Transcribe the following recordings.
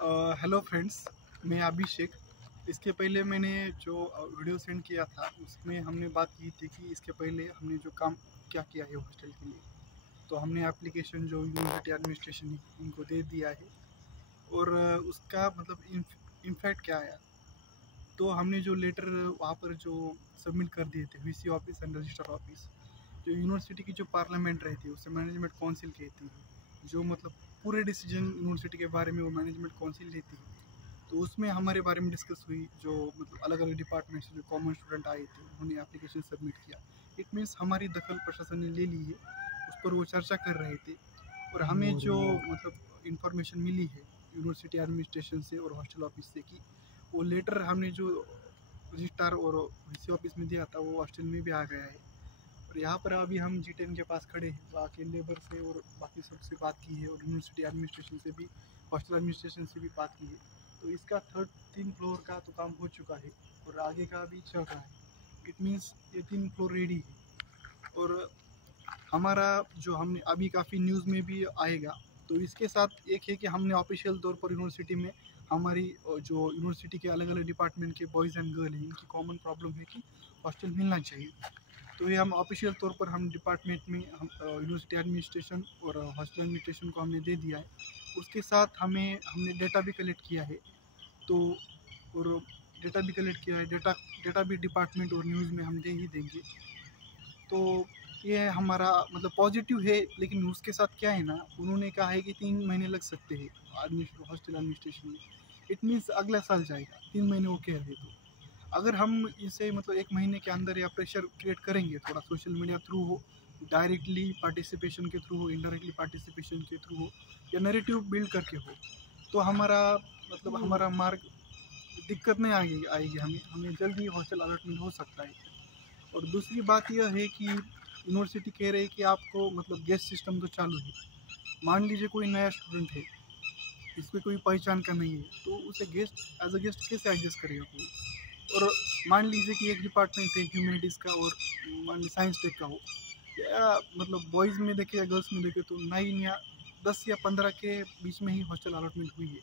Hello friends, मैं अभिषेक। इसके पहले मैंने जो वीडियो सेंड किया था उसमें हमने बात की थी कि इसके पहले हमने जो काम क्या किया है हॉस्टल के लिए, तो हमने एप्लीकेशन जो यूनिवर्सिटी एडमिनिस्ट्रेशन इनको दे दिया है और उसका मतलब इम्फैक्ट क्या आया। तो हमने जो लेटर वहाँ पर जो सबमिट कर दिए थे VC office and register office, जो यूनिवर्सिटी की जो पार्लियामेंट रहती है उसे मैनेजमेंट काउंसिल कहती है, जो मतलब पूरे डिसीजन यूनिवर्सिटी के बारे में वो मैनेजमेंट काउंसिल लेती है। तो उसमें हमारे बारे में डिस्कस हुई, जो मतलब अलग अलग डिपार्टमेंट से जो कॉमन स्टूडेंट आए थे उन्होंने एप्लीकेशन सबमिट किया। इट मीन्स हमारी दखल प्रशासन ने ले ली है, उस पर वो चर्चा कर रहे थे। और हमें जो मतलब इंफॉर्मेशन मिली है यूनिवर्सिटी एडमिनिस्ट्रेशन से और हॉस्टल ऑफिस से कि वो लेटर हमने जो रजिस्ट्रार और वीसी ऑफिस में दिया था वो हॉस्टल में भी आ गया है। और यहाँ पर अभी हम G10 के पास खड़े हैं, बाकी लेबर से और बाकी सबसे बात की है और यूनिवर्सिटी एडमिनिस्ट्रेशन से भी, हॉस्टल एडमिनिस्ट्रेशन से भी बात की है। तो इसका 3 फ्लोर का तो काम हो चुका है और आगे का भी चल रहा है। इट मीन्स ये 3 फ्लोर रेडी है। और हमारा जो हमने अभी काफ़ी न्यूज़ में भी आएगा। तो इसके साथ एक है कि हमने ऑफिशियल तौर पर यूनिवर्सिटी में हमारी जो यूनिवर्सिटी के अलग अलग डिपार्टमेंट के बॉयज़ एंड गर्ल हैं, इनकी कॉमन प्रॉब्लम है कि हॉस्टल मिलना चाहिए। तो ये हम ऑफिशियल तौर पर हम डिपार्टमेंट में हम यूनिवर्सिटी एडमिनिस्ट्रेशन और हॉस्टल एडमिनिस्ट्रेशन को हमने दे दिया है। उसके साथ हमने डेटा भी कलेक्ट किया है। तो और डेटा भी कलेक्ट किया है, डेटा भी डिपार्टमेंट और न्यूज़ में हम दे ही देंगे। तो ये हमारा मतलब पॉजिटिव है। लेकिन उसके साथ क्या है ना, उन्होंने कहा है कि 3 महीने लग सकते हैं हॉस्टल एडमिनिस्ट्रेशन में। इट मीन्स अगला साल जाएगा, 3 महीने वो कह रहे। तो अगर हम इसे मतलब 1 महीने के अंदर या प्रेशर क्रिएट करेंगे थोड़ा सोशल मीडिया थ्रू हो, डायरेक्टली पार्टिसिपेशन के थ्रू हो, इनडायरेक्टली पार्टिसिपेशन के थ्रू हो, या नैरेटिव बिल्ड करके हो, तो हमारा मार्ग दिक्कत नहीं आएगी हमें जल्दी हॉस्टल अलॉटमेंट हो सकता है। और दूसरी बात यह है कि यूनिवर्सिटी कह रही है कि आपको मतलब गेस्ट सिस्टम तो चालू है। मान लीजिए कोई नया स्टूडेंट है, इसमें कोई पहचान का नहीं है, तो उसे गेस्ट एज अ गेस्ट कैसे एडजस्ट करेगा कोई। और मान लीजिए कि एक डिपार्टमेंट है ह्यूमैनिटीज़ का और मान लीजिए साइंस टेक का हो, या मतलब बॉयज़ में देखे या गर्ल्स में देखे तो 9 या 10 या 15 के बीच में ही हॉस्टल अलॉटमेंट हुई है।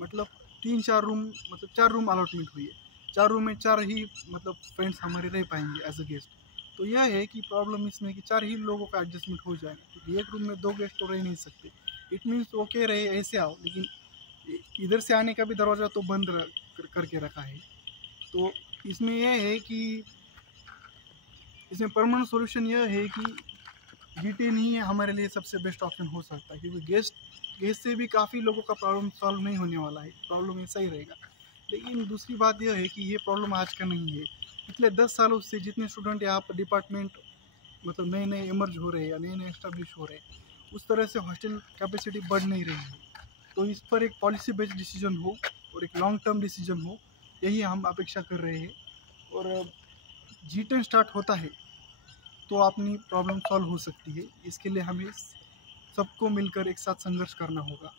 मतलब 3-4 रूम, मतलब 4 रूम अलॉटमेंट हुई है। 4 रूम में 4 ही मतलब फ्रेंड्स हमारे रह पाएंगे एज अ गेस्ट। तो यह है कि प्रॉब्लम इसमें कि 4 ही लोगों का एडजस्टमेंट हो जाएगा, क्योंकि एक रूम में 2 गेस्ट तो रह नहीं सकते। इट मीन्स वो कह रहे ऐसे आओ, लेकिन इधर से आने का भी दरवाज़ा तो बंद करके रखा है। तो इसमें यह है कि इसमें परमानेंट सॉल्यूशन यह है कि G10 ही हमारे लिए सबसे बेस्ट ऑप्शन हो सकता है, क्योंकि गेस्ट से भी काफ़ी लोगों का प्रॉब्लम सॉल्व नहीं होने वाला है, प्रॉब्लम ऐसा ही रहेगा। लेकिन दूसरी बात यह है कि ये प्रॉब्लम आज का नहीं है। पिछले 10 सालों से जितने स्टूडेंट यहाँ पर डिपार्टमेंट मतलब नए नए इमर्ज हो रहे हैं या नए नए एस्टेब्लिश हो रहे हैं, उस तरह से हॉस्टल कैपेसिटी बढ़ नहीं रही है। तो इस पर एक पॉलिसी बेस्ड डिसीजन हो और एक लॉन्ग टर्म डिसीजन हो, यही हम अपेक्षा कर रहे हैं। और G10 स्टार्ट होता है तो अपनी प्रॉब्लम सॉल्व हो सकती है। इसके लिए हमें सबको मिलकर एक साथ संघर्ष करना होगा।